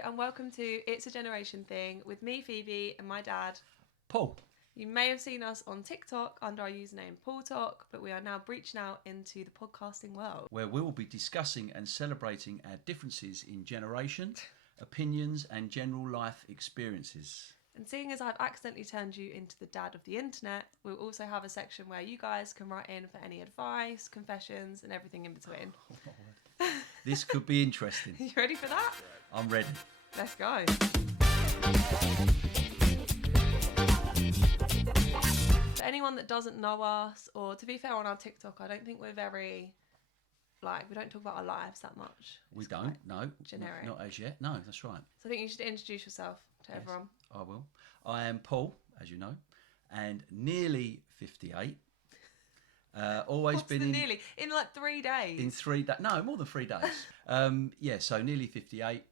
and welcome to It's a Generation Thing with me, Phoebe, and my dad, Paul. You may have seen us on TikTok under our username Paul Talk, but we are now breaching out into the podcasting world, where we will be discussing and celebrating our differences in generation, opinions, and general life experiences. And seeing as I've accidentally turned you into the dad of the internet, we'll also have a section where you guys can write in for any advice, confessions, and everything in between. Oh, my word. This could be interesting. You ready for that? I'm ready. Let's go. For anyone that doesn't know us, or to be fair, on our TikTok, I don't think we're very, we don't talk about our lives that much. We don't, no. Generic. Not as yet. No, that's right. So I think you should introduce yourself to everyone. I will. I am Paul, as you know, and nearly 58. Always What's been the in nearly? In like 3 days? in 3 days. No, more than 3 days. So nearly 58,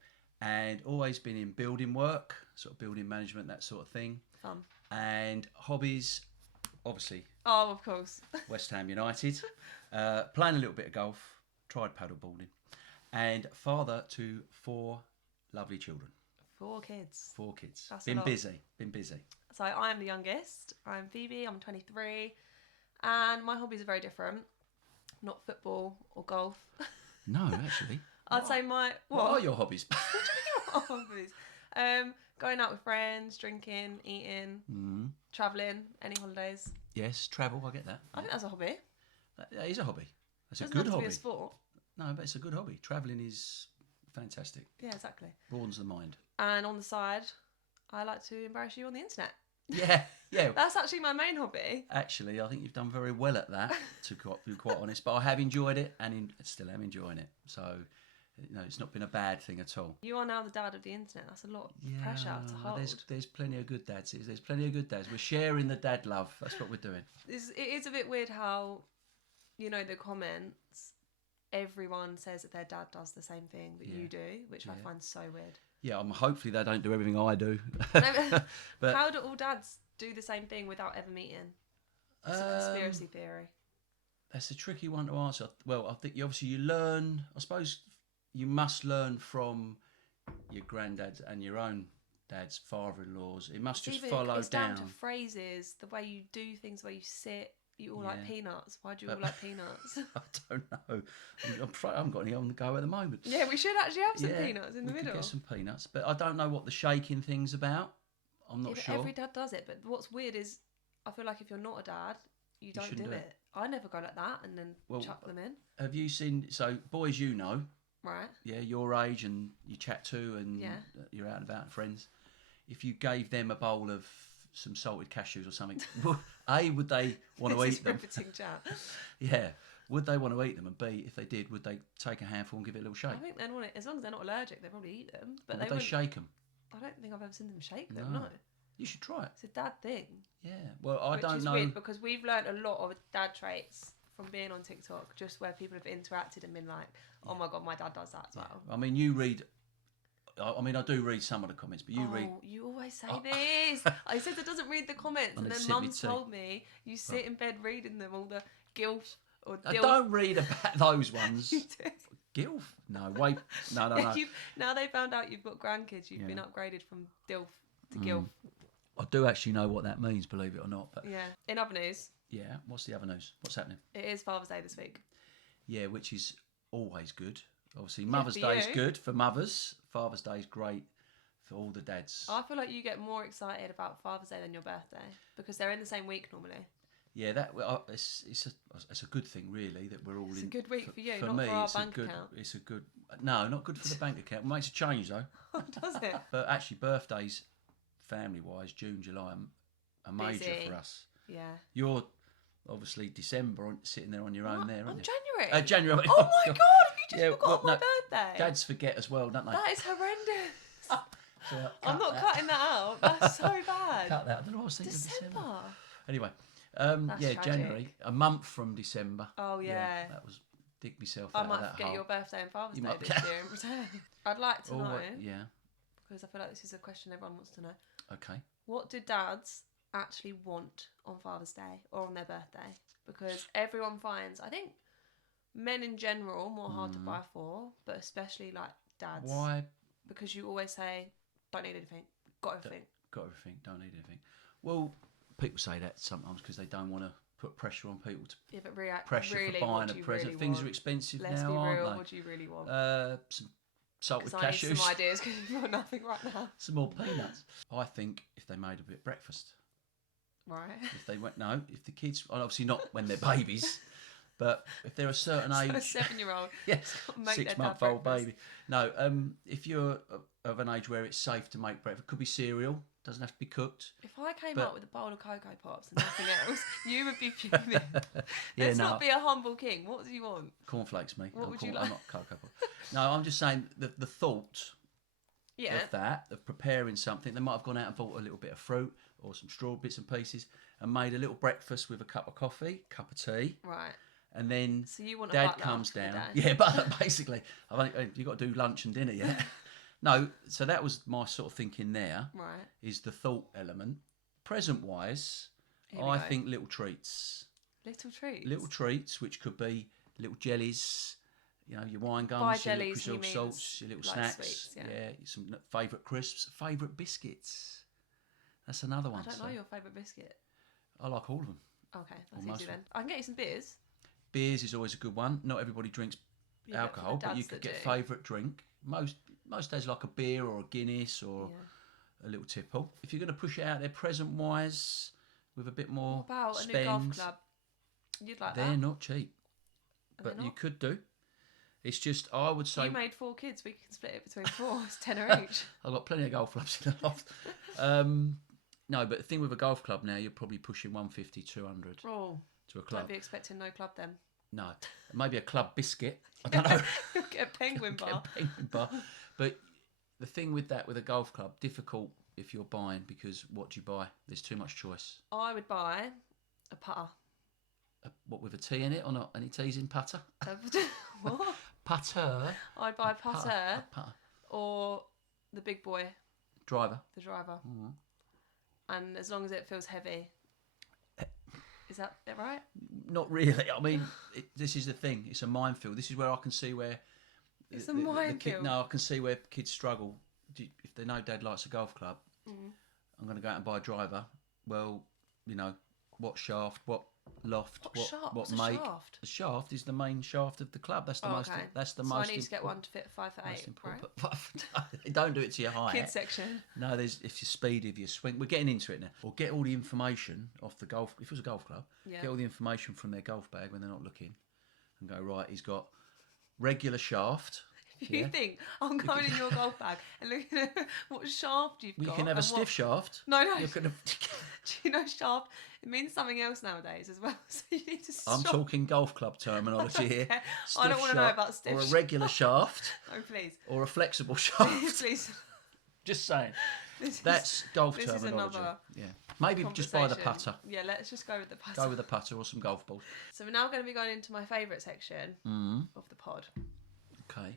and always been in building work, sort of building management, that sort of thing. Fun. And hobbies, obviously. Oh, of course. West Ham United. Playing a little bit of golf. Tried paddleboarding. And father to 4 lovely children. 4 kids. 4 kids. That's been a lot. Been busy. So I'm the youngest. I'm Phoebe. I'm 23. And my hobbies are very different. Not football or golf. No, actually. I'd say my... What are your hobbies? What do you mean, what hobbies? Going out with friends, drinking, eating, travelling, any holidays. Yes, travel, I get that. I think that's a hobby. That is a hobby. That's a Doesn't good have to hobby. be a sport. No, but it's a good hobby. Travelling is fantastic. Yeah, exactly. Broadens the mind. And on the side, I like to embarrass you on the internet. Yeah. That's actually my main hobby. Actually, I think you've done very well at that, to be quite honest. But I have enjoyed it, and still am enjoying it. So, it's not been a bad thing at all. You are now the dad of the internet. That's a lot of pressure to hold. There's plenty of good dads. There's plenty of good dads. We're sharing the dad love. That's what we're doing. It is a bit weird how, the comments, everyone says that their dad does the same thing that you do, which I find so weird. Yeah, hopefully they don't do everything I do. But how do all dads do the same thing without ever meeting? It's a conspiracy theory. That's a tricky one to answer. Well, I think you learn. I suppose you must learn from your granddads and your own dad's father-in-laws. It must just follow it's down. Down to phrases, the way you do things, the way you sit. You all like peanuts. Why do you all like peanuts? I don't know. I haven't got any on the go at the moment. Yeah, we should actually have some peanuts in the middle. Could get some peanuts, but I don't know what the shaking thing's about. I'm not sure. Every dad does it, but what's weird is I feel like if you're not a dad, you don't do it. I never go like that and then chuck them in. Have you seen? So boys, right? Yeah, your age and you chat to, and you're out and about with friends. If you gave them a bowl of some salted cashews or something, would they want to eat them? Riveting chat. Yeah. Would they want to eat them? And B, if they did, would they take a handful and give it a little shake? I think they'd want it, as long as they're not allergic, they'd probably eat them. But would they shake them? I don't think I've ever seen them shake them, no. You should try it. It's a dad thing. Yeah. Well, I don't know. Which is weird because we've learned a lot of dad traits from being on TikTok, just where people have interacted and been like, oh my God, my dad does that as well. I mean, you read... I mean, I do read some of the comments, but you read... You always say this. I said that doesn't read the comments, and then Mum told me you sit in bed reading them, all the gilf or dilf. I don't read about those ones. You do. Gilf? No, wait. No. Now they found out you've got grandkids, you've been upgraded from dilf to gilf. I do actually know what that means, believe it or not. But yeah. In other news. Yeah. What's the other news? What's happening? It is Father's Day this week. Yeah, which is always good. Obviously, Mother's Day is good for mothers. Father's Day is great for all the dads. I feel like you get more excited about Father's Day than your birthday because they're in the same week normally. Yeah, it's a good thing really that we're all in. It's a good week for you, for not me, for our it's bank a good, account. It's a good. No, not good for the bank account. It makes a change though. Does it? But actually, birthdays, family-wise, June, July, are major for us. Yeah. You're obviously December, sitting there on your own there, aren't you? January. January. Oh my God! Have you just forgot my birthday? Dads forget as well, don't they? That is horrendous. So I'm not cutting that out. That's so bad. Cut that. I don't know what I was thinking. December. Anyway, tragic. January, a month from December. Oh yeah. That was dig myself I out of might that forget hole. your birthday and Father's You Day might- this year in return. I'd like to know. Yeah. Because I feel like this is a question everyone wants to know. Okay. What do dads actually want on Father's Day or on their birthday? Because everyone finds, I think, men in general more hard to buy for, but especially like dads. because you always say, don't need anything, got everything. Got everything, don't need anything. Well, people say that sometimes because they don't want to put pressure on people to pressure really, for buying what a do you present. really Things want? are expensive Let's now, be aren't real. they? What do you really want? Some salted I need cashews. some ideas because you've got nothing right now. Some more peanuts. I think if they made a bit of breakfast. Right. If they went, no, if the kids, well, obviously not when they're babies, but if they're a certain age. So a 7-year-old. Yes, 6-month-old baby. No, if you're of an age where it's safe to make breakfast, could be cereal, doesn't have to be cooked. If I came up with a bowl of Cocoa Pops and nothing else, you would be fuming. Yeah, Let's not be a humble king. What do you want? Cornflakes, me. What would you like? I'm not Cocoa Pops. No, I'm just saying the thought of that, of preparing something. They might have gone out and bought a little bit of fruit or some straw bits and pieces and made a little breakfast with a cup of coffee, cup of tea. Right. And then so you want Dad comes down. Yeah, but basically, you've got to do lunch and dinner yet. No, so that was my sort of thinking there. Right. Is the thought element. Present-wise, I think little treats. Little treats? Little treats, which could be little jellies, your wine gums, By your jellies, little salts, your little like snacks. Sweets, some favourite crisps, favourite biscuits. That's another one. I don't know your favourite biscuit. I like all of them. Okay, that's easy then. I can get you some beers. Beers is always a good one. Not everybody drinks alcohol, but you could get favourite drink. Most days like a beer or a Guinness or a little tipple. If you're going to push it out there present-wise with a bit more what about spend, a new golf club? You'd like that? They're not cheap, but you could do. It's just, I would say... You made 4 kids. We can split it between 4. It's 10 each. I've got plenty of golf clubs in the loft. No, but the thing with a golf club now, you're probably pushing 150, 200 to a club. Don't be expecting no club then. No, maybe a club biscuit. I don't know. You'll get a penguin bar. But the thing with that, with a golf club, difficult if you're buying, because what do you buy? There's too much choice. I would buy a putter. What, with a T in it or not? Any T's in putter? What? Putter. I'd buy a putter. Or the big boy. Driver. The driver. Mm-hmm. And as long as it feels heavy. Is that it right? Not really. I mean, this is the thing. It's a minefield. This is where I can see where... It's a minefield. No, I can see where kids struggle. If they know Dad likes a golf club, I'm going to go out and buy a driver. Well, what shaft, what loft, what make. Shaft? The shaft is the main shaft of the club. That's the most. Okay. That's the so most. I need to get one to fit 5'8", right? Don't do it to your height. Kids section. No, if you're speedy, if you swing. We're getting into it now. Or get all the information off the golf. If it was a golf club, get all the information from their golf bag when they're not looking, and go right. He's got regular shaft. You think I'm going in your golf bag and looking at what shaft you've got? You can have a stiff shaft. No. Do you know shaft? It means something else nowadays as well. So you need to stop. I'm talking golf club terminology here. Okay. I don't want to know about stiff. Or a regular shaft. No, please. Or a flexible shaft. Please. Just saying. That's golf terminology. Is another Maybe just buy the putter. Yeah, let's just go with the putter. Go with the putter or some golf balls. So we're now going to be going into my favourite section of the pod. Okay.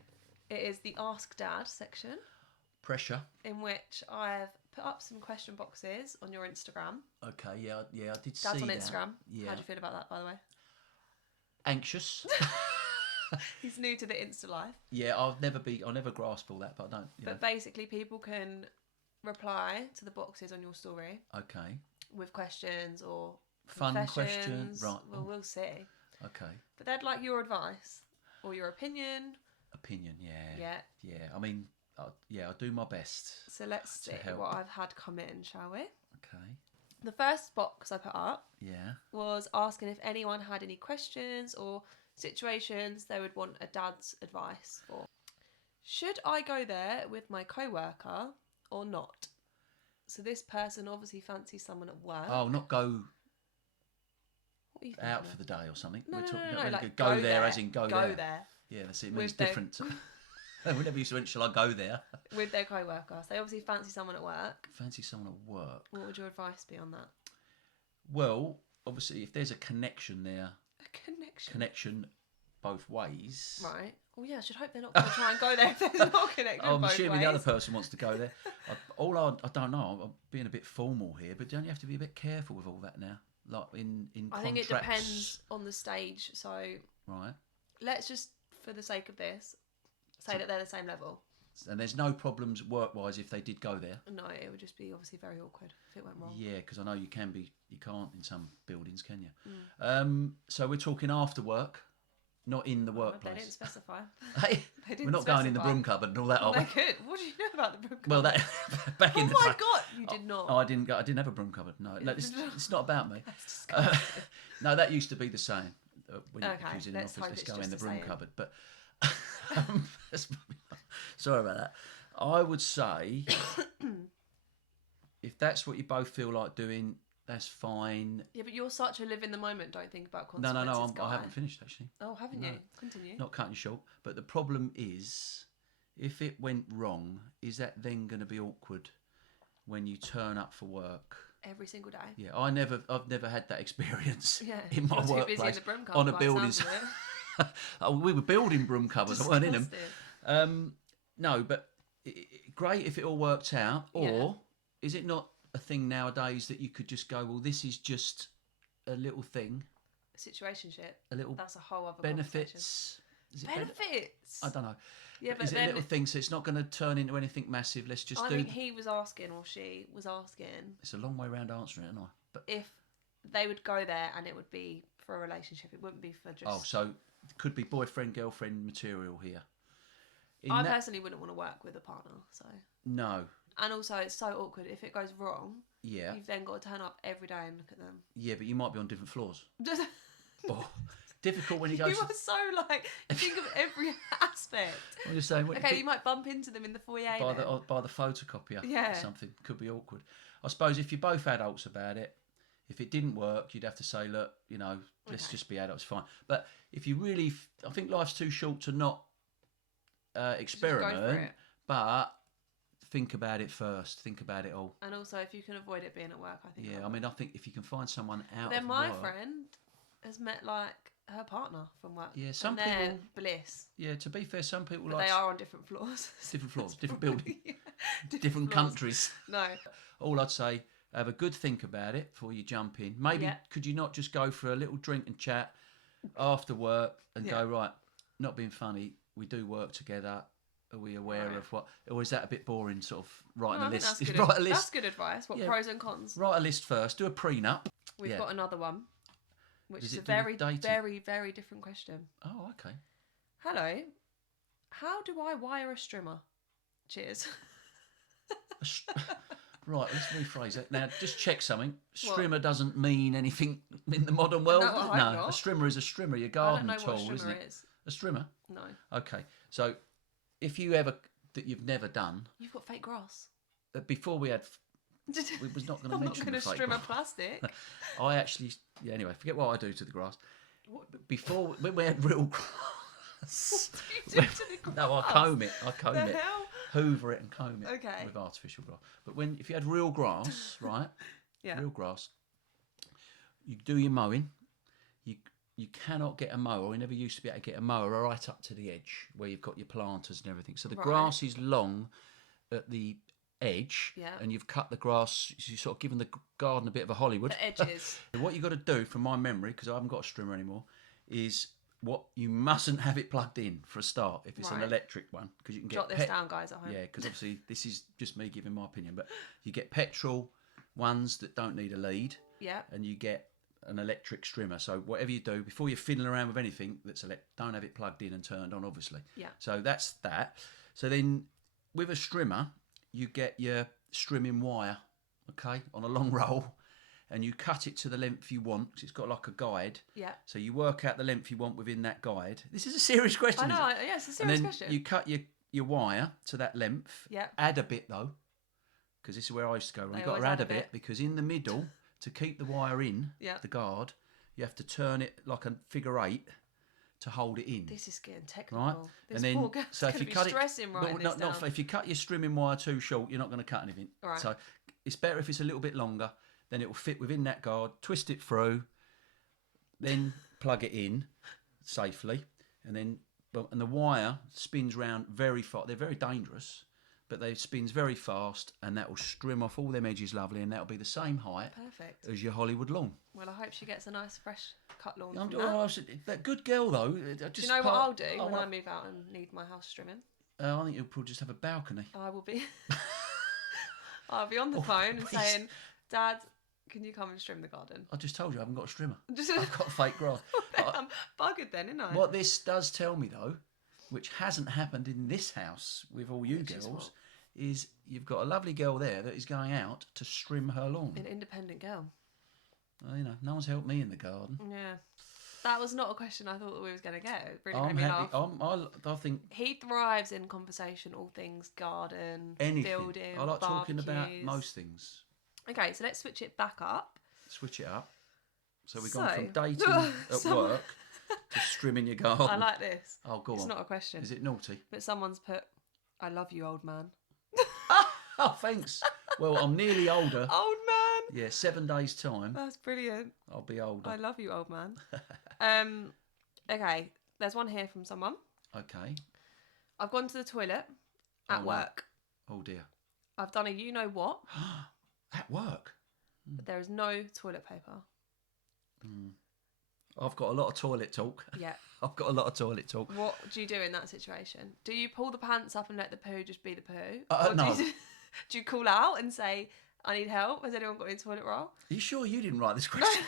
It is the Ask Dad section. Pressure. In which I've put up some question boxes on your Instagram. Okay, yeah, I did see Dad's on that. Instagram. Yeah. How do you feel about that, by the way? Anxious. He's new to the Insta life. Yeah, I'll never grasp all that, but I don't. But basically, people can reply to the boxes on your story. Okay. With questions or fun questions. Right. Well, we'll see. Okay. But they'd like your advice or your opinion. Opinion, yeah. I mean, I'll do my best. So let's see what I've had come in, shall we? Okay. The first box I put up was asking if anyone had any questions or situations they would want a dad's advice for. Should I go there with my coworker or not? So this person obviously fancies someone at work. Oh, not go out for the day or something. No, like go there as in go there. Go there. Yeah, that's it. It means different. Whenever you went, shall I go there? With their co-worker. So they obviously fancy someone at work. Fancy someone at work. What would your advice be on that? Well, obviously, if there's a connection there. A connection? Connection both ways. Right. Well, yeah, I should hope they're not going to try and go there if there's not a connection I'm both assuming ways. the other person wants to go there. I don't know. I'm being a bit formal here, but don't you have to be a bit careful with all that now? Like in contracts? I think it depends on the stage. So right. Let's just, for the sake of this, say that they're the same level. And there's no problems work-wise if they did go there. No, it would just be obviously very awkward if it went wrong. Yeah, because I know you can't in some buildings, can you? So we're talking after work, not in the workplace. They didn't specify. Hey, we're not going in the broom cupboard and all that, are we? They could. What do you know about the broom cupboard? Well, that back in the. Oh my God, you did not. Oh, I didn't go. I didn't have a broom cupboard. No, it's not about me. No, that used to be the saying. When you was in an office, let's go in the broom cupboard. But sorry about that. I would say if that's what you both feel like doing, that's fine. Yeah, but you're such a live in the moment. Don't think about consequences. No. I haven't finished actually. Oh, haven't you? Continue. Not cutting you short. But the problem is, if it went wrong, is that then going to be awkward when you turn up for work? Every single day. Yeah, I've never had that experience in my you're workplace too busy in the broom cupboard on a building. We were building broom cupboards, I weren't in them. No, but great if it all worked out. Or is it not a thing nowadays that you could just go, well, this is just a little thing, situationship. A little. That's a whole other benefits. Is it benefits? I don't know. Yeah, but is it a little thing, so it's not going to turn into anything massive? Let's just do. I think he was asking, or she was asking. It's a long way round answering it, isn't I? But if they would go there and it would be for a relationship, it wouldn't be for just. Oh, so it could be boyfriend girlfriend material here. I personally wouldn't want to work with a partner, so. No. And also, it's so awkward if it goes wrong. Yeah. You've then got to turn up every day and look at them. Yeah, but you might be on different floors. Oh, difficult when you go. You are so like think of every aspect. I'm just saying. Okay, you might bump into them in the foyer by the photocopier. Yeah. Or something could be awkward. I suppose if you're both adults about it, if it didn't work, you'd have to say, look, let's just be adults, fine. But if you really, I think life's too short to not experiment. But think about it first. Think about it all. And also, if you can avoid it being at work, I think. Yeah, I think if you can find someone out. Then of my work, friend has met like her partner from work. Yeah, some and people bliss. Yeah, to be fair, some people they are on different floors. Different floors, different buildings, floors. different countries. No. All I'd say, have a good think about it before you jump in. Maybe could you not just go for a little drink and chat after work and go, right, not being funny, we do work together. Are we aware of what, or is that a bit boring? Sort of writing a list. Write a list. That's good advice. What pros and cons? Write a list first. Do a prenup. We've got another one, which is a very, very, very different question. Oh, okay. Hello. How do I wire a strimmer? Cheers. Right, let's rephrase it. Now, just check something. Strimmer doesn't mean anything in the modern world. No, not. A strimmer is a strimmer. Your garden tool, isn't it? Is. A strimmer? No. Okay, so if you've never done. You've got fake grass. Before we was not going to mention. I'm not going to strimmer plastic. I actually, anyway, forget what I do to the grass. Before, when we had real grass. What do you do to the grass? No, I comb it. The hell? Hoover it and comb it. Okay. With artificial grass. But if you had real grass, right? Yeah. Real grass. You do your mowing. You cannot get a mower. We never used to be able to get a mower right up to the edge where you've got your planters and everything. So the grass is long at the edge, and you've cut the grass. You're sort of giving the garden a bit of a Hollywood. The edges. What you've got to do, from my memory, because I haven't got a strimmer anymore, is you mustn't have it plugged in for a start if it's an electric one, because you can get jot this down, guys, at home. Yeah, because obviously this is just me giving my opinion, but you get petrol ones that don't need a lead, and you get an electric strimmer. So whatever you do, before you're fiddling around with anything that's don't have it plugged in and turned on, obviously. Yeah. So that's that. So then with a strimmer, you get your strimming wire, okay, on a long roll, and you cut it to the length you want, because it's got like a guide. Yeah. So you work out the length you want within that guide. This is a serious question. I know. Yeah, it's a serious question. And then you cut your wire to that length. Yeah. Add a bit though, because this is where I used to go. You've got to add a bit, because in the middle, to keep the wire in the guard, you have to turn it like a figure 8 to hold it in. This is getting technical. Right? This and then, poor girl's so if you cut stressing it, if you cut your strimming wire too short, you're not going to cut anything. Right. So it's better if it's a little bit longer. Then it will fit within that guard. Twist it through, then plug it in safely, and the wire spins round very fast. They're very dangerous, but they spins very fast, and that will strim off all them edges lovely, and that'll be the same height as your Hollywood lawn. Well, I hope she gets a nice fresh cut lawn. That good girl though. Do you know what I'll do when I move out and need my house strimming? I think he'll probably just have a balcony. I will be. I'll be on the phone and saying, Dad, can you come and trim the garden? I just told you I haven't got a trimmer. I've got fake grass. I'm buggered then, isn't I? What this does tell me, though, which hasn't happened in this house with all you girls, is you've got a lovely girl there that is going out to trim her lawn. An independent girl. Well, you know, no one's helped me in the garden. Yeah. That was not a question I thought that we was going to get. It really I'm made me happy. laugh. I think he thrives in conversation, all things garden, anything. building, I like talking barbecues. about most things. Okay, so let's switch it back up. Switch it up. So we've gone from dating at work to trimming your garden. I like this. Oh, go on. It's not a question. Is it naughty? But someone's put, I love you, old man. Oh, thanks. Well, I'm nearly older. Old man. Yeah, 7 days' time. That's brilliant. I'll be older. I love you, old man. Okay, there's one here from someone. Okay. I've gone to the toilet at work. Oh, dear. I've done a you-know-what. At work? But there is no toilet paper. I've got a lot of toilet talk. Yeah. I've got a lot of toilet talk. What do you do in that situation? Do you pull the pants up and let the poo just be the poo? No. Do you call out and say, I need help? Has anyone got any toilet roll? Are you sure you didn't write this question?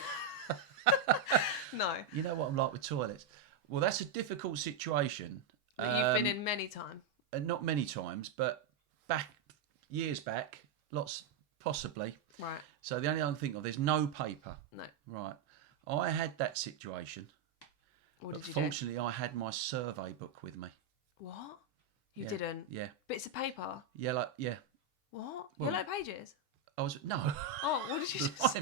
No. You know what I'm like with toilets? Well, that's a difficult situation. That you've been in many times. Not many times, but years back, lots, possibly. Right. So the only other thing there's no paper. No. Right. I had that situation. What did you fortunately, I had my survey book with me. What? You didn't? Yeah. Bits of paper? Yellow, yeah. What? Well, Yellow pages? No. Oh, what did you just say?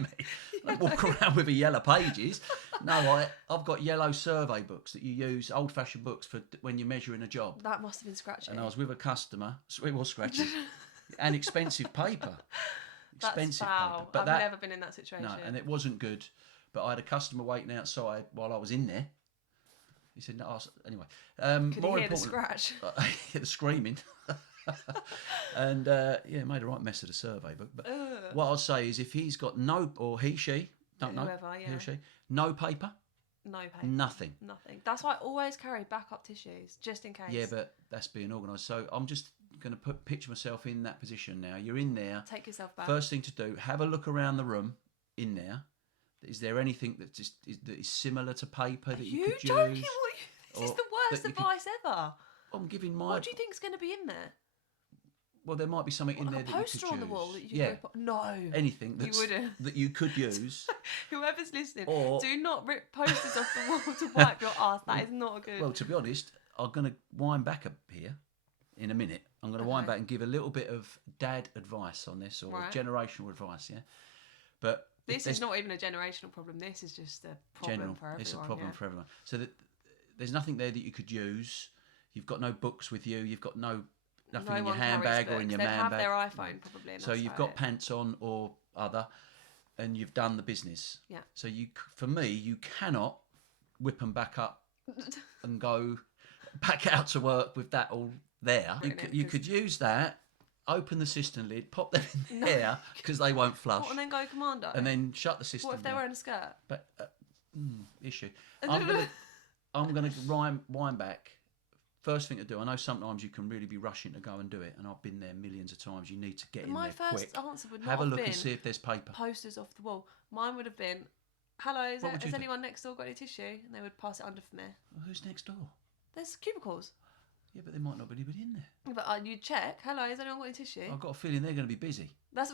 I don't walk around with a yellow pages. No, I've got yellow survey books that you use, old-fashioned books for when you're measuring a job. That must have been scratchy. And I was with a customer. It was scratchy. And expensive paper. That's foul. Paper. But I've never been in that situation. No, and it wasn't good. But I had a customer waiting outside while I was in there. He said, no, anyway. Could you hear the scratch? I hear the screaming. And it made a right mess of the survey book. But what I'll say is if he's got no, or he, she, don't know, he or she, no paper. No paper. Nothing. That's why I always carry backup tissues, just in case. Yeah, but that's being organised. So I'm just going to picture myself in that position now. You're in there. Take yourself back. First thing to do, have a look around the room in there. Is there anything that is similar to paper that you could joking? use? This is the worst advice ever. I'm giving my... What do you think's going to be in there? Well, there might be something in there that you could use. A poster on the wall that you could rip. No. Anything that you could use. Whoever's listening, do not rip posters off the wall to wipe your arse. That is not a good... Well, to be honest, I'm going to wind back up here in a minute. I'm going to wind back and give a little bit of dad advice on this, or generational advice, yeah? But... This is not even a generational problem. This is just a problem for everyone. It's a problem for everyone. So there's nothing there that you could use. You've got no books with you. You've got nothing in your handbag or in your man bag. They have their iPhone probably. So you've got pants on or other, and you've done the business. Yeah. So for me, you cannot whip them back up and go back out to work with that all there. You could use that. Open the cistern lid, pop them in there because they won't flush. And then go commando. And then shut the cistern. What if they're wearing a skirt? But issue. I'm gonna wind back. First thing to do. I know sometimes you can really be rushing to go and do it, and I've been there millions of times. You need to get in there quick. My first answer would not have a look and see if there's paper. Posters off the wall. Mine would have been, "Hello, has anyone next door got any tissue?" And they would pass it under for me. Well, who's next door? There's cubicles. Yeah, but there might not be anybody in there. But you'd check. Hello, has anyone got any tissue? I've got a feeling they're going to be busy. That's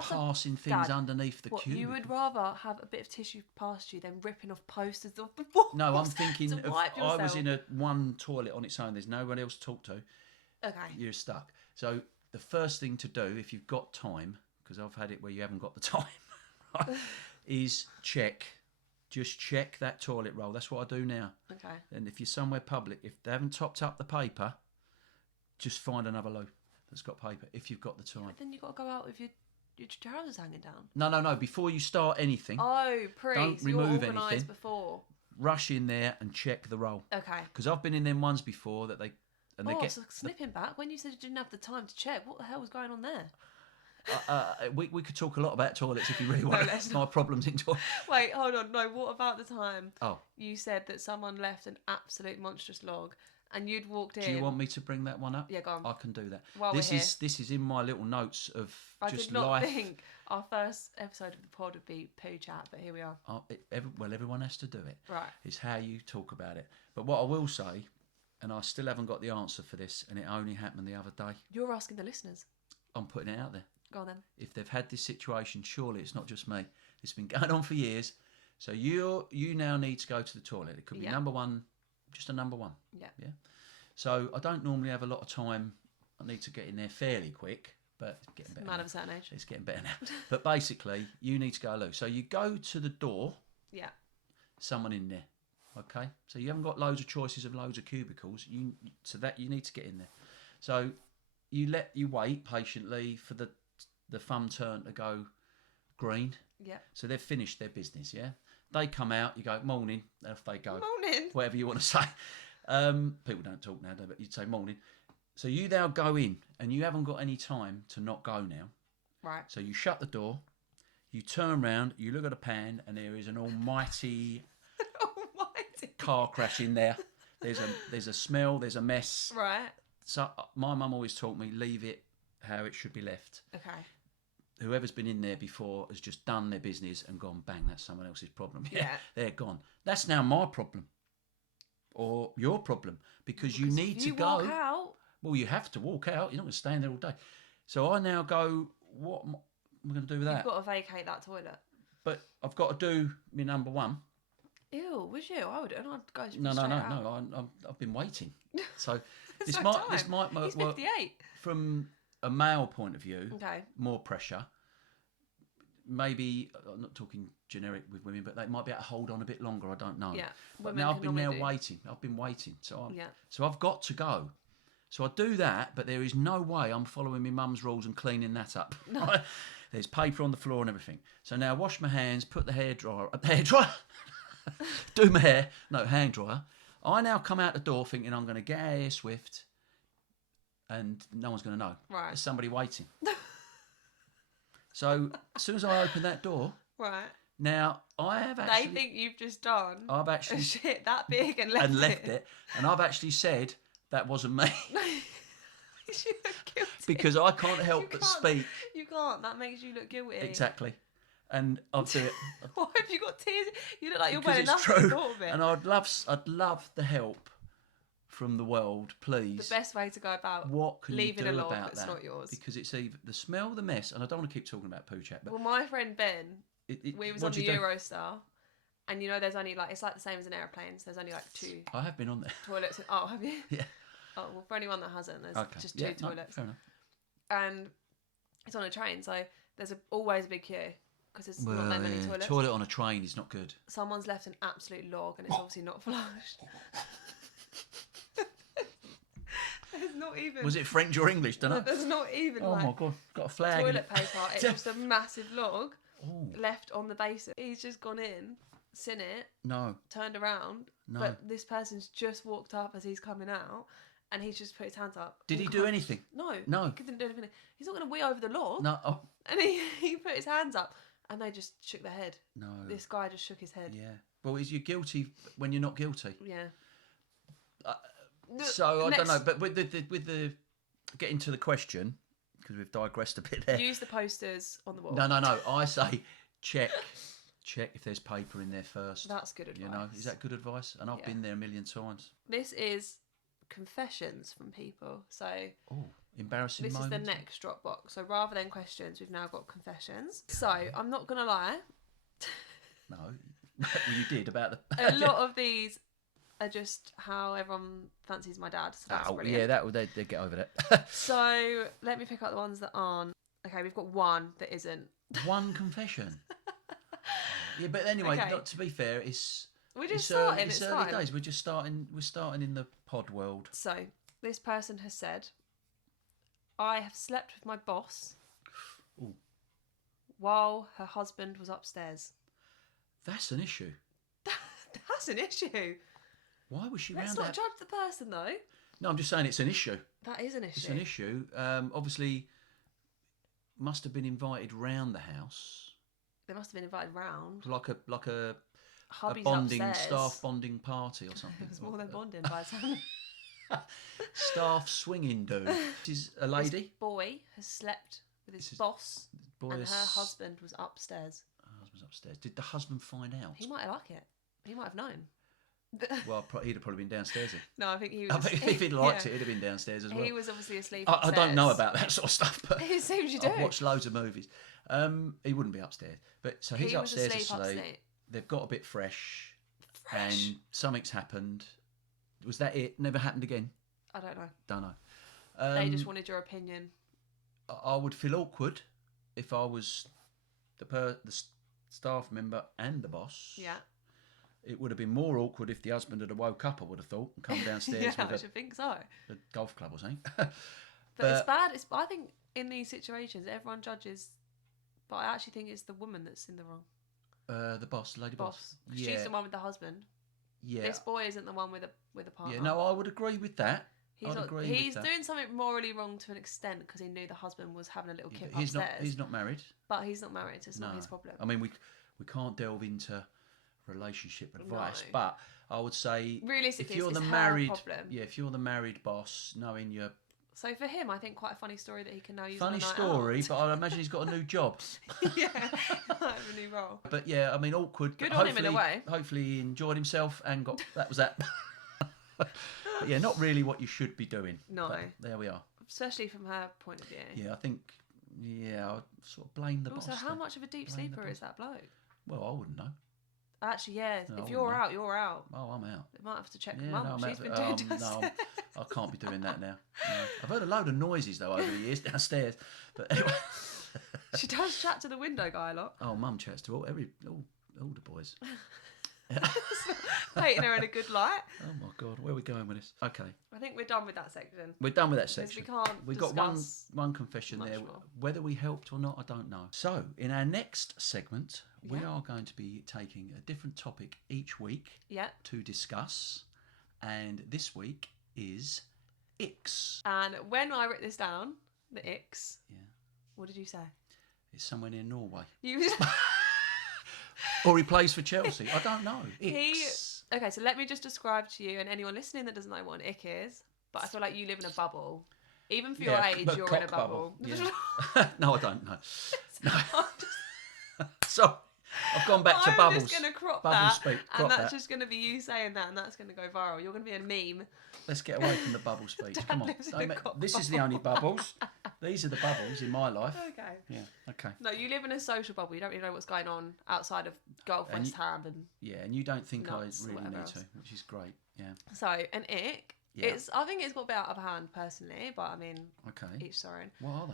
passing things underneath the cubicle. You would rather have a bit of tissue past you than ripping off posters off the wall. No, I'm thinking if I was in one toilet on its own, there's nobody else to talk to. Okay. You're stuck. So the first thing to do, if you've got time, because I've had it where you haven't got the time, right, is check. Just check that toilet roll. That's what I do now. Okay. And if you're somewhere public, if they haven't topped up the paper, just find another load that's got paper if you've got the time. But then you've got to go out with your trousers hanging down. No. Before you start anything, don't remove anything. Before. Rush in there and check the roll. Okay. Because I've been in them ones before that they get so snipping back when you said you didn't have the time to check. What the hell was going on there? We could talk a lot about toilets if you really want my problems in toilets. Wait, hold on. No, what about the time you said that someone left an absolute monstrous log and you'd walked in. Do you want me to bring that one up? Yeah, go on. I can do that. While this we're is this is in my little notes of I just did not life. think our first episode of the pod would be poo chat, but here we are. Everyone has to do it. Right. It's how you talk about it. But what I will say, and I still haven't got the answer for this, and it only happened the other day. You're asking the listeners. I'm putting it out there. Go on then. If they've had this situation, surely it's not just me. It's been going on for years. So you now need to go to the toilet. It could be number one, just a number one. Yeah. Yeah. So I don't normally have a lot of time. I need to get in there fairly quick, but it's getting better. Man of a certain age. It's getting better now. But basically, you need to go loo. So you go to the door. Yeah. Someone in there. Okay. So you haven't got loads of choices of loads of cubicles. You need to get in there. So you wait patiently for the thumb turn to go green. Yeah. So they've finished their business. Yeah. They come out. You go morning. Off they go. Morning. Whatever you want to say. People don't talk now, but you'd say morning. So you now go in, and you haven't got any time to not go now. Right. So you shut the door, you turn round, you look at a pan, and there is an almighty car crash in there. There's a smell, there's a mess. Right. So my mum always taught me, leave it how it should be left. Okay. Whoever's been in there before has just done their business and gone, bang, that's someone else's problem. Yeah. They're gone. That's now my problem. Or your problem. Because you need to go. Walk out. Well, you have to walk out. You're not going to stay in there all day. So I now go, what am I going to do with that? You've got to vacate that toilet. But I've got to do my number one. Ew, was you? I would, and I'd go straight No. out. I've been waiting. So This this might He's work 58. from a male point of view. Okay. More pressure. Maybe I'm not talking generic with women, but they might be able to hold on a bit longer. I don't know. Yeah. But Women now I've can been normally do. waiting. I've been waiting. So Yeah. So I've got to go. So I do that, but there is no way I'm following my mum's rules and cleaning that up. No. Right? There's paper on the floor and everything. So now wash my hands, put the hairdryer, do my hair, hand dryer. I now come out the door thinking I'm going to get out of here swift, and no one's going to know. Right. There's somebody waiting. So as soon as I open that door, Right. now I have actually. They think you've just done I've actually shit that big and left it, and I've actually said that wasn't me. You look guilty. Because I can't help but speak. You can't. That makes you look guilty. Exactly. And I'll do it. Why have you got tears? You look like you're Because welling it's up at the true. thought of it. And I'd love the help from the world, please. The best way to go about what can leaving you do a log about that's that? not yours. Because it's either the smell, the mess, and I don't want to keep talking about poo chat. But Well, my friend Ben, we was on what'd the you do? Eurostar, and there's only it's like the same as an aeroplane. So there's only two I have been on there. toilets. Oh, have you? Yeah. Oh, well, for anyone that hasn't, there's Okay. just two No, toilets. fair enough. And it's on a train, so there's always a big queue because there's not that many toilets. Toilet on a train is not good. Someone's left an absolute log, and it's obviously not flushed. There's not even. Was it French or English? Don't know. There's not even Oh my god, got a flag. toilet paper. It's just a massive log Ooh. left on the basin. He's just gone in, seen it, No. turned around, No. but this person's just walked up as he's coming out, and he's just put his hands up. Did he do anything? No. No. He couldn't do anything. He's not going to wee over the log. No. Oh. And he put his hands up, and they just shook their head. No. This guy just shook his head. Yeah. Well, is you guilty when you're not guilty? Yeah. So I don't know, but with the getting to the question, because we've digressed a bit there. Use the posters on the wall. No. I say check if there's paper in there first. That's good advice. You know, is that good advice? And I've been there a million times. This is confessions from people. So Oh, embarrassing this moments. is the next drop box. So rather than questions, we've now got confessions. So I'm not gonna lie. No, well, you did about the. A lot of these are just how everyone fancies my dad. So that's brilliant. yeah, they get over that. So let me pick out the ones that aren't. Okay, we've got one that isn't. One confession. Yeah, but anyway, Okay. to be fair, it's We're just starting. It's It's early fine. days. We're just starting. We're starting in the pod world. So this person has said, I have slept with my boss Ooh. while her husband was upstairs. That's an issue. That's an issue. Why was she Let's round not that? judge the person though. No, I'm just saying it's an issue. That is an issue. It's an issue. Obviously, must have been invited round the house, They must have been invited round. like a Hubby's bonding upstairs. staff bonding party or something. It was more than bonding by the time. Staff swinging do. This is a lady. This boy has slept with his boss, and her husband was upstairs. Her husband's upstairs. Did the husband find out? He might have liked it. He might have known. Well, he'd have probably been downstairs. No, I think he was. If he'd liked it, he'd have been downstairs as well. He was obviously asleep. I don't know about that sort of stuff, but it seems you do. I've watched loads of movies. He wouldn't be upstairs, but so he's upstairs asleep. They've got a bit fresh, and something's happened. Was that it? Never happened again? I don't know. Don't know. They just wanted your opinion. I would feel awkward if I was the staff member and the boss. Yeah. It would have been more awkward if the husband had woke up, I would have thought, and come downstairs with I should think so. A golf club or something. but it's bad. I think in these situations, everyone judges, but I actually think it's the woman that's in the wrong. The boss, lady boss. Yeah. She's the one with the husband. Yeah. This boy isn't the one with a partner. Yeah, no, I would agree with that. He's doing something morally wrong to an extent because he knew the husband was having a little kip upstairs. He's not married. But he's not married, so it's not his problem. I mean, we can't delve into relationship advice, but I would say realistically, if you're it's the her married, problem. Yeah, if you're the married boss, knowing you're. So for him, I think quite a funny story that he can now use. Funny story, but I imagine he's got a new job. Yeah, I have a new role. But yeah, I mean, awkward. Good on him in a way. Hopefully, he enjoyed himself and that was that. But yeah, not really what you should be doing. No. But there we are. Especially from her point of view. Yeah, I think. Yeah, I'd sort of blame the boss. Also, how much of a deep sleeper is that bloke? Well, I wouldn't know. Actually, yeah. If you're out, you're out. Oh, I'm out. They might have to check Mum. She's been doing downstairs. No, I can't be doing that now. No. I've heard a load of noises though over the years downstairs. But anyway, she does chat to the window guy a lot. Oh, Mum chats to all the boys. Painting her in a good light. Oh my God, where are we going with this? Okay. I think we're done with that section. We're done with that section. We've got one confession there. More. Whether we helped or not, I don't know. So, in our next segment, we are going to be taking a different topic each week to discuss. And this week is icks. And when I wrote this down, the icks, what did you say? It's somewhere near Norway. You... Or he plays for Chelsea. I don't know. Icks. Okay, so let me just describe to you and anyone listening that doesn't know what an ick is. But I feel like you live in a bubble. Even for your age, you're in a bubble. Yeah. No, I don't know. No. So I've gone back to bubbles. I'm just going to crop bubble that. Speak. And that's just going to be you saying that, and that's going to go viral. You're going to be a meme. Let's get away from the bubble speech. Come on. This is the only bubbles. These are the bubbles in my life. Okay. Yeah, okay. No, you live in a social bubble. You don't really know what's going on outside of Golf West Ham. Yeah, and you don't think I really need to, which is great. Yeah. So, an ick. Yeah. I think it's got a bit out of hand, personally, but I mean, each their own. What are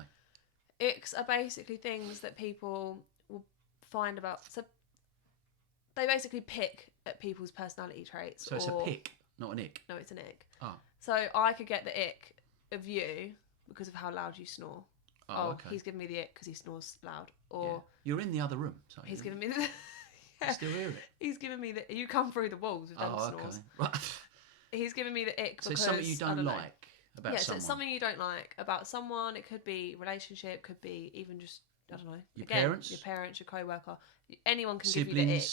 they? Icks are basically things that people will find about... So, they basically pick at people's personality traits. So it's a pick, not an ick? No, it's an ick. Oh. So I could get the ick of you because of how loud you snore. Oh, okay. He's giving me the ick because he snores loud. Or you're in the other room. So he's giving me the... You still hear it? He's giving me the... You come through the walls with them snores. Right. He's giving me the ick because... So it's something you don't like about someone? So it's something you don't like about someone. It could be relationship, could be even just, I don't know. Your parents? Your parents, your co-worker. Anyone can Siblings. give you the ick.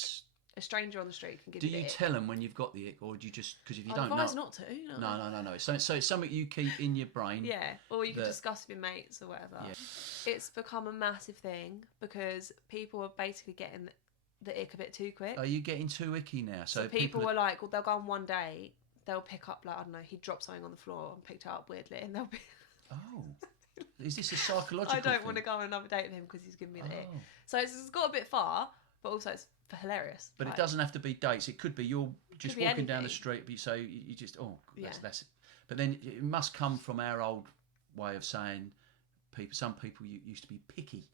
A stranger on the street can give you the ick. Do you tell them when you've got the ick, or do you just... Because if you don't know... advise not to. No. So it's something you keep in your brain. Yeah, or you can discuss with your mates or whatever. Yeah. It's become a massive thing because people are basically getting the ick a bit too quick. Are you getting too icky now? So people are like, well, they'll go on one date, they'll pick up, like, I don't know, he dropped something on the floor and picked it up weirdly, and they'll be... Oh. Is this a psychological I don't thing? want to go on another date with him because he's giving me the ick. So it's got a bit far, but also it's hilarious. But it doesn't have to be dates. It could be you're just walking down the street, so you just that's it. But then it must come from our old way of saying some people used to be picky.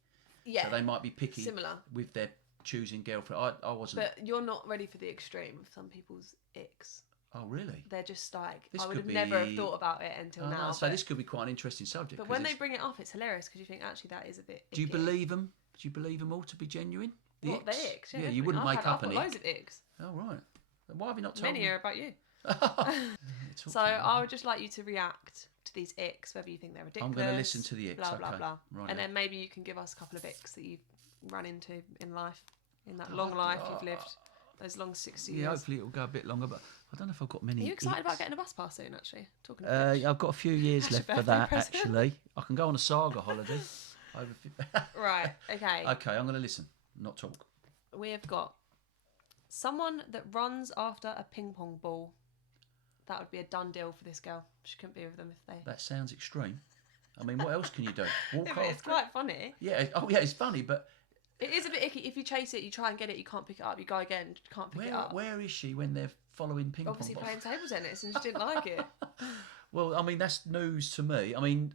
Yeah. So they might be picky. Similar. With their choosing girlfriend. I wasn't. But you're not ready for the extreme of some people's icks. Oh really? They're just like I would have never have thought about it until now. So this could be quite an interesting subject. But when they bring it up, it's hilarious because you think actually that is a bit. Do you believe them? Do you believe them all to be genuine? The icks? Yeah, you wouldn't make up an ick. Loads of icks. Oh right. Why have you not told me? Many are about you. So I would just like you to react to these icks, whether you think they're ridiculous. I'm going to listen to the icks. Blah blah blah. Right and then maybe you can give us a couple of icks that you've run into in life, in that long life you've lived. those long 60 Yeah, years. hopefully it'll go a bit longer, but I don't know if I've got many. Are you excited about getting a bus pass soon, actually? Talking of which. I've got a few years That's left your for birthday that, present. actually. I can go on a saga holiday. Right, okay. Okay, I'm going to listen, not talk. We have got someone that runs after a ping pong ball. That would be a done deal for this girl. She couldn't be with them if they... That sounds extreme. I mean, what else can you do? Walk Yeah, after but it's quite funny. Yeah, yeah, it's funny, but... It is a bit icky. If you chase it, you try and get it, you can't pick it up. You go again, you can't pick it up. Where is she when they're following ping pong balls? Obviously playing table tennis and she didn't like it. Well, I mean, that's news to me. I mean,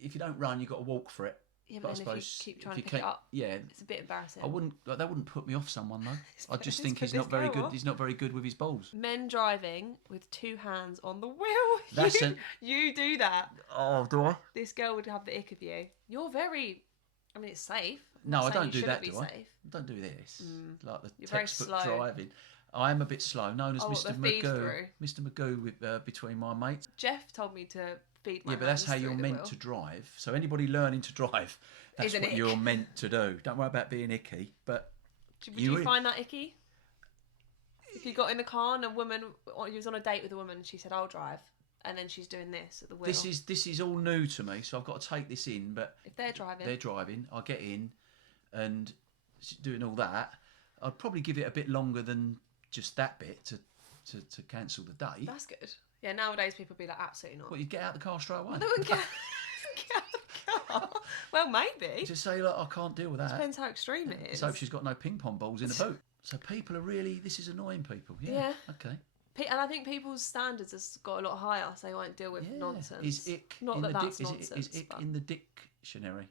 if you don't run, you've got to walk for it. Yeah, but then if you keep trying to pick it up, it's a bit embarrassing. That wouldn't put me off someone though. I just think he's this not very girl good. off. He's not very good with his balls. Men driving with two hands on the wheel. You do that. Oh, do I? This girl would have the ick of you. You're very... I mean, it's safe. No, I don't do that, do I? I don't do this. Like the You're very textbook slow. driving. I am a bit slow, known as Mr. the feed Magoo. through. Mr. Magoo with, between my mates. Jeff told me to feed my Yeah, but that's how hands you're through the meant wheel. to drive. So anybody learning to drive, that's Is an what ick. you're meant to do. Don't worry about being icky. But Would you find that icky? If you got in the car and a woman, or you was on a date with a woman and she said, I'll drive, and then she's doing this at the wheel. this is all new to me, so I've got to take this in. But if they're driving, I get in and doing all that. I'd probably give it a bit longer than just that bit to cancel the date. That's good. Yeah, nowadays people be like, absolutely not. Well, you get out of the car straight away. They wouldn't get out of the car. Well, maybe. Just say, look, I can't deal with that. Depends how extreme it is. So she's got no ping pong balls in the boot. So people are really, this is annoying people. Yeah. Okay. And I think people's standards has got a lot higher, so they won't deal with nonsense. Is ick not in that the that's dic- nonsense. Is ick in the dictionary?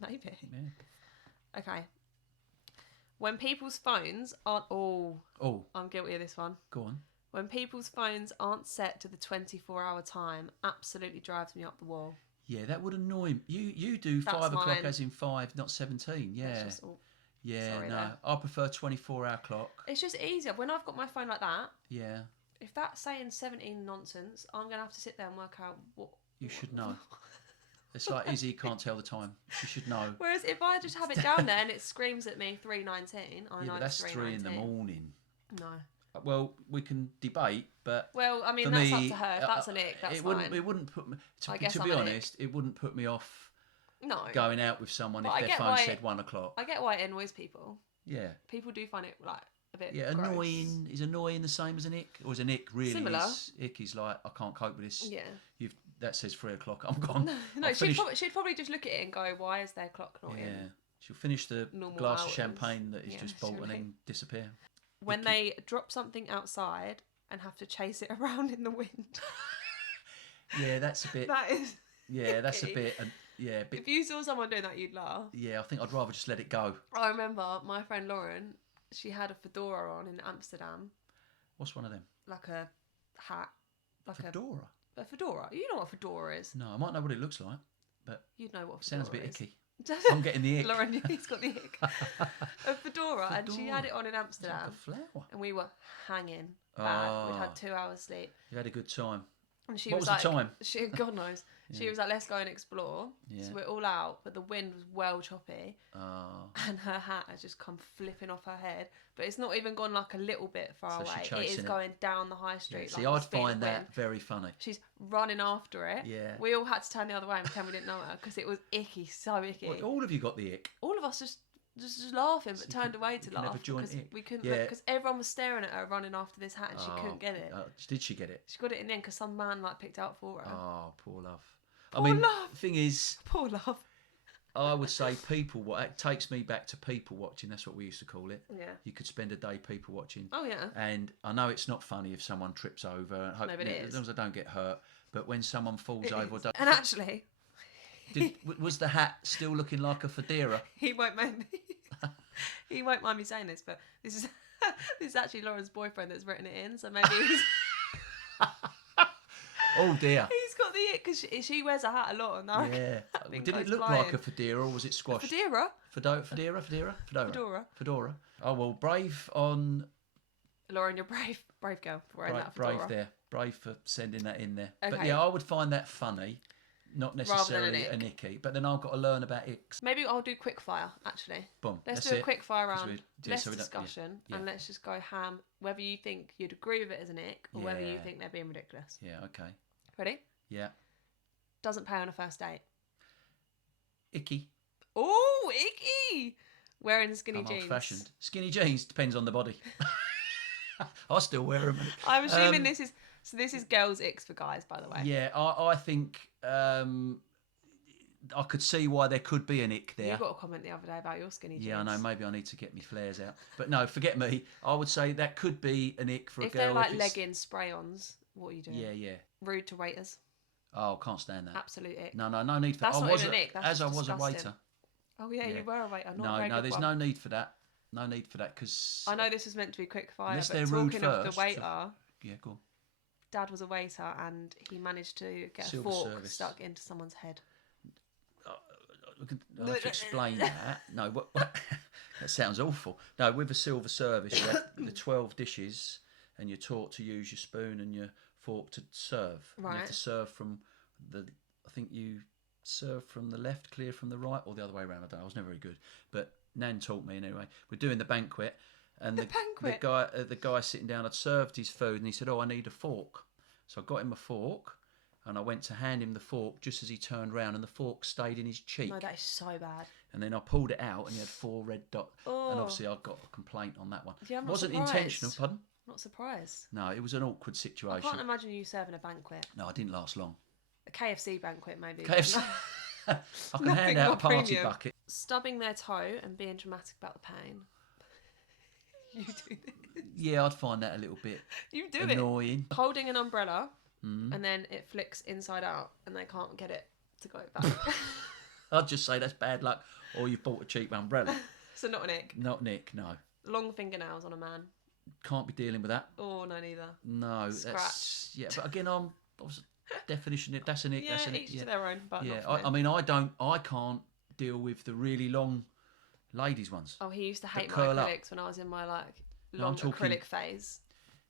Maybe. Yeah. Okay. When people's phones aren't... Oh, I'm guilty of this one. Go on. When people's phones aren't set to the 24-hour time, absolutely drives me up the wall. Yeah, that would annoy me. You do That's 5 o'clock mine. as in 5, not 17. Yeah. Just, Sorry, no. there. I prefer 24-hour clock. It's just easier. When I've got my phone like that, Yeah. if that's saying 17 nonsense, I'm going to have to sit there and work out what... You should know. It's like Izzy can't tell the time. She should know. Whereas if I just have it down there and it screams at me 3:19, I know But that's it's 3 in the morning. No. Well, we can debate, but well, I mean, for that's me, up to her. If that's an ick, that's fine. It wouldn't put me. I guess to I'm be an honest, it wouldn't put me off. No. Going out with someone But if their phone said 1 o'clock. I get why it annoys people. Yeah. People do find it like a bit. Yeah, gross. annoying. Is annoying the same as an ick, or is an ick really? Similar. Ick is like I can't cope with this. Yeah. That says 3 o'clock. I'm gone. No, she'd probably just look at it and go, "Why is their clock not in?" Yeah. She'll finish the Normal glass hours. of champagne that is just bought and then disappear. When they drop something outside and have to chase it around in the wind. Yeah, that's a bit. That is. Yeah, that's a icky. bit. Yeah, a bit. If you saw someone doing that, you'd laugh. Yeah, I think I'd rather just let it go. I remember my friend Lauren. She had a fedora on in Amsterdam. What's one of them? Like a hat. Like Fedora. A fedora. You know what a fedora is. No, I might know what it looks like, but you'd know what a fedora sounds a bit is. icky. I'm getting the ick. Lauren, he's got the ick. A fedora, and she had it on in Amsterdam. It's like a flower. And we were hanging bad. Oh. We'd had 2 hours sleep. You had a good time. And she What was was the like, time? God knows. She Yeah. was like, let's go and explore. Yeah. So we're all out, but the wind was well choppy. Oh. And her hat has just come flipping off her head. But it's not even gone like a little bit far So she's away. It is chasing it. going down the high Yeah. street. See, like I'd the speed of find wind. that very funny. She's running after it. Yeah. We all had to turn the other way and pretend we didn't know her because it was icky, so icky. Well, all of you got the ick. All of us just laughing, but So you turned can- away you to can have a laugh joint because ick. we couldn't Yeah. look because everyone was staring at her running after this hat and she couldn't get it. Did she get it? She got it in the end because some man like picked it out for her. Oh, poor love. Poor love. The thing is, Poor love. I would say it takes me back to people watching. That's what we used to call it. Yeah. You could spend a day people watching. Oh yeah. And I know it's not funny if someone trips over. And hope, No, but it as is. long as I don't get hurt. But when someone falls It over, or is. does, And actually, was the hat still looking like a fedora? he won't mind me. He won't mind me saying this, but this is this is actually Lauren's boyfriend that's written it in. So maybe he's Oh dear. he's got the it because she wears a hat a lot. And Yeah. think Did it goes look flying. like a fedora or was it squash? Fedora. Fedora. Oh well, brave on Lauren, you're brave girl for wearing that brave fedora. there. Brave for sending that in there. But Okay. yeah, I would find that funny. not necessarily an icky. But then I've got to learn about icks. Maybe I'll do quick fire, actually. Boom. Let's do a quick fire round. Less so discussion, and let's just go ham. Whether you think you'd agree with it as an ick, or whether you think they're being ridiculous. Yeah. Okay. Ready? Yeah. Doesn't pay on a first date. Icky. Oh, icky! Wearing skinny jeans. Old-fashioned. Skinny jeans depends on the body. I still wear them. I'm assuming this is girls' icks for guys, by the way. Yeah, I think I could see why there could be an ick there. You got a comment the other day about your skinny jeans. Yeah, I know. Maybe I need to get my flares out. But no, forget me. I would say that could be an ick for a girl. If they're like leggings, spray-ons, what are you doing? Yeah. Rude to waiters. Oh, can't stand that. Absolute ick. No need for that. That's not even an ick. That's as I was a waiter. Oh yeah, you were a waiter. No, there's no need for that. No need for that because I know this was meant to be quick fire, unless but they're talking rude of first, the waiter, yeah, go on. Dad was a waiter and he managed to get Silver a fork service. stuck into someone's head. I'll have to explain that. No, what, that sounds awful. No, with a silver service, you have the 12 dishes, and you're taught to use your spoon and your fork to serve. Right. You have to serve from I think you serve from the left, clear from the right, or the other way around. I don't know. I was never very good, but Nan taught me anyway. We're doing the banquet, and the guy sitting down had served his food, and he said, "Oh, I need a fork." So I got him a fork, and I went to hand him the fork just as he turned round, and the fork stayed in his cheek. No, that is so bad. And then I pulled it out, and he had 4 red dots. Oh. And obviously, I got a complaint on that one. Yeah, I'm not wasn't surprised. intentional. Pardon? Not surprised. No, it was an awkward situation. I can't imagine you serving a banquet. No, I didn't last long. A KFC banquet, maybe. KFC. I can hand out a party premium. bucket. Stubbing their toe and being dramatic about the pain. You do this. Yeah, I'd find that a little bit You do annoying. it. Holding an umbrella and then it flicks inside out and they can't get it to go back. I'd just say that's bad luck, or you've bought a cheap umbrella. So not an ick. Not Nick, no. Long fingernails on a man. Can't be dealing with that. Oh, no, neither. No, Scratch. but again, definition. That's an ick. Yeah, that's an ick. each to their own. But yeah, not for I mean, I can't deal with the really long ladies ones. Oh, he used to hate my curl acrylics when I was in my long acrylic phase.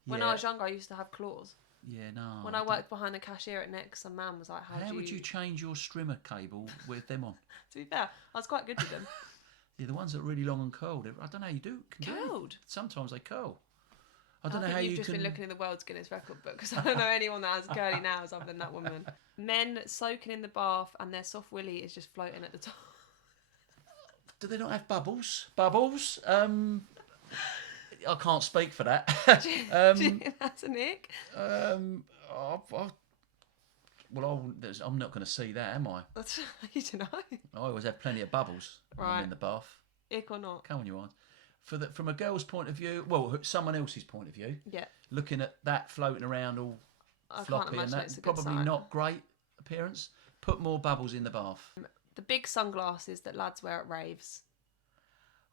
When I was younger, I used to have claws. Yeah, no. When I worked behind the cashier at Next, some man was like, "How would you change your strimmer cable with them on?" To be fair, I was quite good with them. Yeah, the ones that are really long and curled. I don't know how you do. Curled? Sometimes they curl. I don't I know think how you've you just can. been looking in the World's Guinness Record book because I don't know anyone that has curly nails other than that woman. Men soaking in the bath and their soft willy is just floating at the top. Do they not have bubbles? Bubbles? I can't speak for that. Do you think that's an ick? I'm not going to see that, am I? You don't know. I always have plenty of bubbles when I'm in the bath. Ick or not? Come on, you want. From a girl's point of view, well, someone else's point of view, yeah. Looking at that floating around all floppy and that's probably sign. Not great appearance. Put more bubbles in the bath. The big sunglasses that lads wear at raves.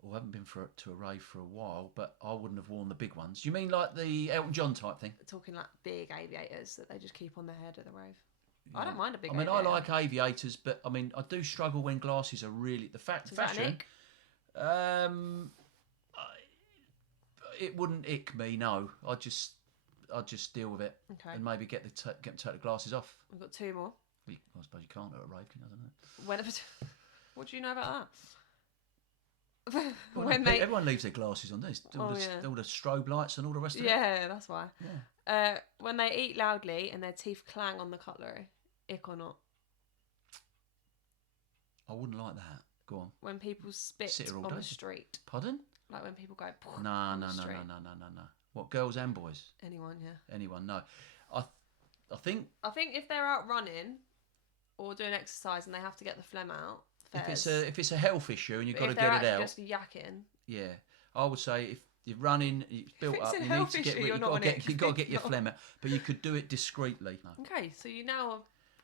Oh, I haven't been to a rave for a while, but I wouldn't have worn the big ones. You mean like the Elton John type thing? Talking like big aviators that they just keep on their head at the rave. Yeah. I don't mind a big aviator. I like aviators, but I mean, I do struggle when glasses are really... The fashion... That an ick? It wouldn't ick me, no. I'd just deal with it. Okay. And maybe get them to take the glasses off. We've got 2 more. I suppose you can't at a rave, I don't know. What do you know about that? Well, everyone leaves their glasses on. There's all the strobe lights and all the rest of it. Yeah, that's why. Yeah. When they eat loudly and their teeth clang on the cutlery, ick or not? I wouldn't like that. Go on. When people spit on the street. Pardon? Like when people go. No. What, girls and boys? Anyone, yeah. Anyone, no. I think if they're out running or doing exercise and they have to get the phlegm out. If it's a health issue and you've got to get it out. Just yakking. Yeah, I would say if you're running, it's built up. You need to get rid. You've got to get your phlegm out, but you could do it discreetly. No. Okay, so you now are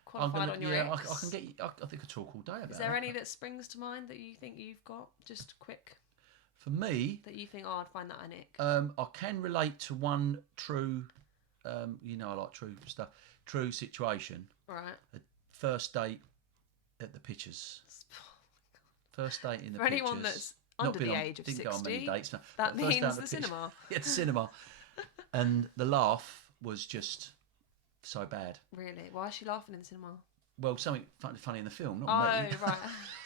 qualified on your icks. I can get. I think I talk all day about. Is there any that springs to mind that you think you've got? Just quick. For me, that you think, I'd find that an ick. I can relate to one true. I like true stuff. True situation. Right. A first date at the pictures. First date in the For pictures. anyone that's under the age of 60, go on many dates, no. That means the cinema. Yeah, the cinema. And the laugh was just so bad. Really? Why is she laughing in the cinema? Well, something funny in the film, not me. me. Oh, right.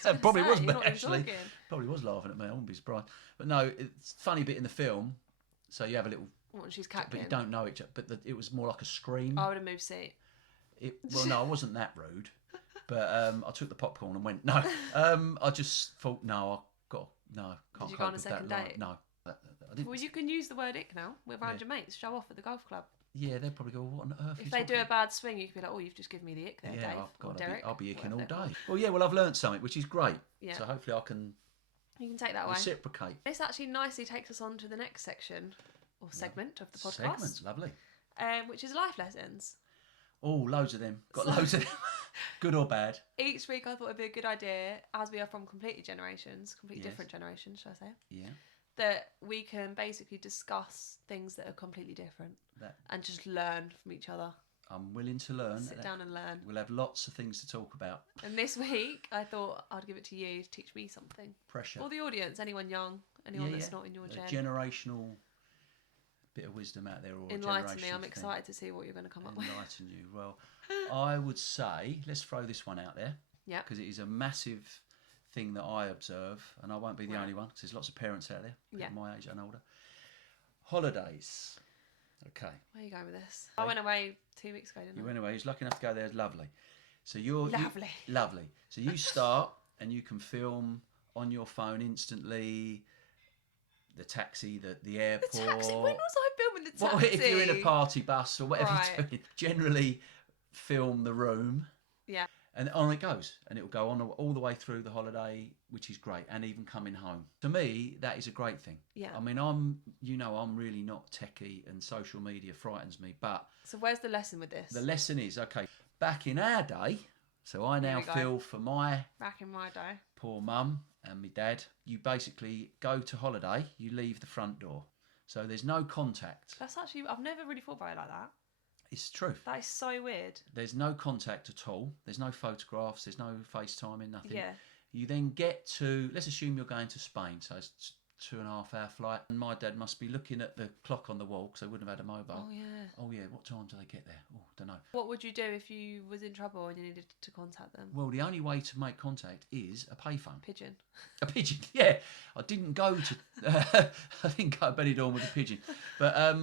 It probably was me, not actually. Probably was laughing at me. I wouldn't be surprised. But no, it's a funny bit in the film. So you have a little... What, she's cackling? But you don't know each other. But it was more like a scream. I would have moved seat. Well, no, I wasn't that rude. But I took the popcorn and went, no. I just thought, no, can't Did you go on a second date? No. I didn't. Well, you can use the word ick now. We're around your mates. Show off at the golf club. Yeah, they'd probably go, what on earth If they do a bad swing, you could be like, oh, you've just given me the ick there, Dave. Derek. I'll be icking all day. Well, yeah, I've learnt something, which is great. Yeah. So hopefully I can... You can take that away. Reciprocate. This actually nicely takes us on to the next section, or segment of the podcast. Segments, lovely. Which is life lessons. Oh, loads of them. Got loads of them. Good or bad. Each week I thought it'd be a good idea, as we are from completely different generations, should I say? Yeah. That we can basically discuss things that are completely different and just learn from each other. I'm willing to learn. Sit down and learn. We'll have lots of things to talk about. And this week, I thought I'd give it to you to teach me something. Pressure. Or the audience, anyone young, anyone that's not in your gen. Generational bit of wisdom out there. Or enlighten me. I'm excited to see what you're going to come up with. Enlighten you. Well, I would say, let's throw this one out there. Yeah. Because it is a massive thing that I observe, and I won't be the only one, because there's lots of parents out there, my age and older. Holidays. Okay. Where are you going with this? I went away 2 weeks ago, didn't I? You went away. You was lucky enough to go there. It's lovely. So you're... Lovely. Lovely. So you start, and you can film on your phone instantly the taxi, the airport. The taxi? When was I filming the taxi? Well, if you're in a party bus or whatever you're doing, generally film the room. Yeah. And on it goes, and it will go on all the way through the holiday, which is great, and even coming home. To me, that is a great thing. Yeah. I mean, I'm really not techie, and social media frightens me. But so where's the lesson with this? The lesson is, okay, back in our day, so I now feel for back in my day, poor mum and my dad. You basically go to holiday, you leave the front door, so there's no contact. That's actually, I've never really thought about it like that. It's true. That is so weird. There's no contact at all. There's no photographs. There's no FaceTiming, nothing. Yeah. You then get to, let's assume you're going to Spain, so it's 2.5-hour flight. And my dad must be looking at the clock on the wall, because they wouldn't have had a mobile. Oh, yeah. Oh, yeah, what time do they get there? Oh, don't know. What would you do if you was in trouble and you needed to contact them? Well, the only way to make contact is a payphone. Pigeon. A pigeon, yeah. I didn't go to Benidorm with a pigeon. But...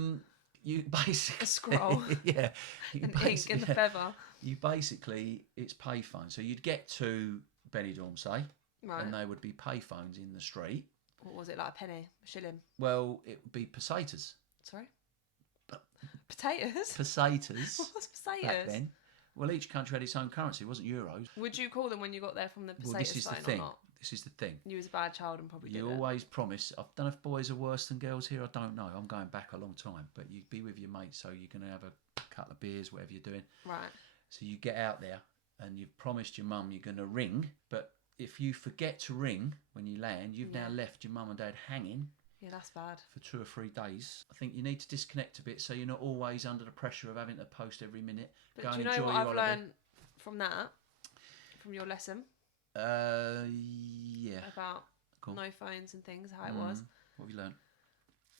you basically... A scroll. Yeah. An ink and a feather. You basically... It's payphone. So you'd get to Benidorm, say, and they would be payphones in the street. What was it, like a penny? A shilling? Well, it would be pesetas. Sorry? Potatoes? Pesetas. What's pesetas? Back then. Well, each country had its own currency. It wasn't euros. Would you call them when you got there from the pesetas this is phone the thing. or not? This is the thing. You was a bad child and probably You always promise. I don't know if boys are worse than girls here. I don't know. I'm going back a long time. But you'd be with your mates, so you're going to have a couple of beers, whatever you're doing. Right. So you get out there and you've promised your mum you're going to ring. But if you forget to ring when you land, you've now left your mum and dad hanging. Yeah, that's bad. For 2 or 3 days. I think you need to disconnect a bit so you're not always under the pressure of having to post every minute. But do you know what I've learned from that? From your lesson? Yeah. About no phones and things, how it was. What have you learned?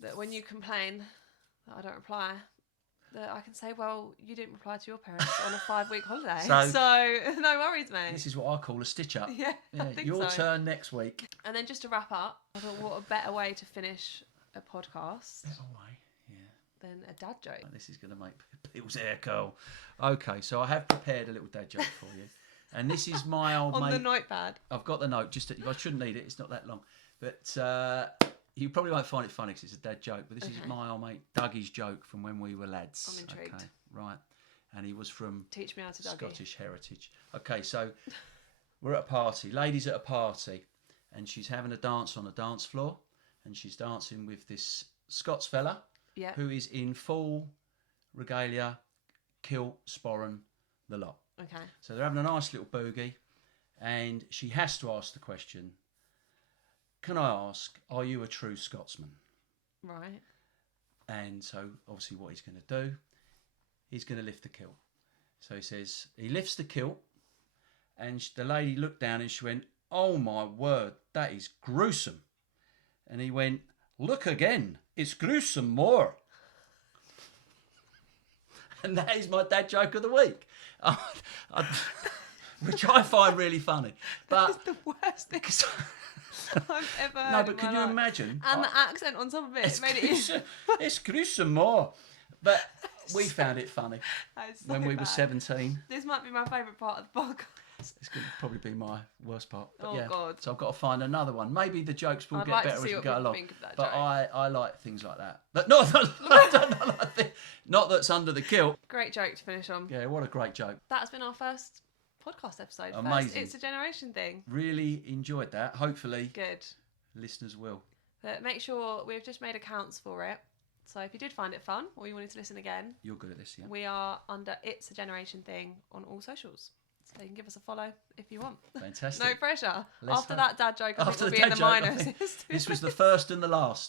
That when you complain that I don't reply, that I can say, well, you didn't reply to your parents on a 5-week holiday. So no worries, mate. This is what I call a stitch up. Yeah, I think your turn next week. And then just to wrap up, I thought, what a better way to finish a podcast than a dad joke. This is going to make people's hair curl. Okay, so I have prepared a little dad joke for you. And this is my old mate. On the notepad. I got the note. I shouldn't need it. It's not that long. But you probably won't find it funny because it's a dad joke. But this is my old mate Dougie's joke from when we were lads. I'm intrigued. Okay, right. And he was from Teach me how to Dougie. Scottish heritage. Okay, so we're at a party. Lady's at a party. And she's having a dance on a dance floor. And she's dancing with this Scots fella. Yeah. Who is in full regalia, kilt, sporran, the lot. Okay. So they're having a nice little boogie, and she has to ask the question, can I ask, are you a true Scotsman? Right. And so obviously what he's going to do, he's going to lift the kilt. So he says, he lifts the kilt, and the lady looked down and she went, oh my word, that is gruesome. And he went, look again, it's gruesome more. And that is my dad joke of the week. which I find really funny. But it's the worst thing I've ever heard. No, but can you imagine? And the accent on top of it made it. It's gruesome more. But we found it funny So when we bad. were 17. This might be my favourite part of the podcast. It's going to probably be my worst part. But Oh, God. So I've got to find another one. Maybe the jokes will I'd get like better to see as we what go people along. think of that But joke. I like things like that. But not that's under the kilt. Great joke to finish on. Yeah, what a great joke. That's been our first podcast episode. Amazing. First It's a Generation thing. Really enjoyed that. Hopefully, Good. listeners will. But make sure we've just made accounts for it. So if you did find it fun or you wanted to listen again, You're good at this, yeah? we are under It's a Generation thing on all socials. So you can give us a follow if you want. Fantastic. No pressure. Let's After hope. that dad joke, I think After we'll the be in dad the joke, I minus. think this was the first and the last.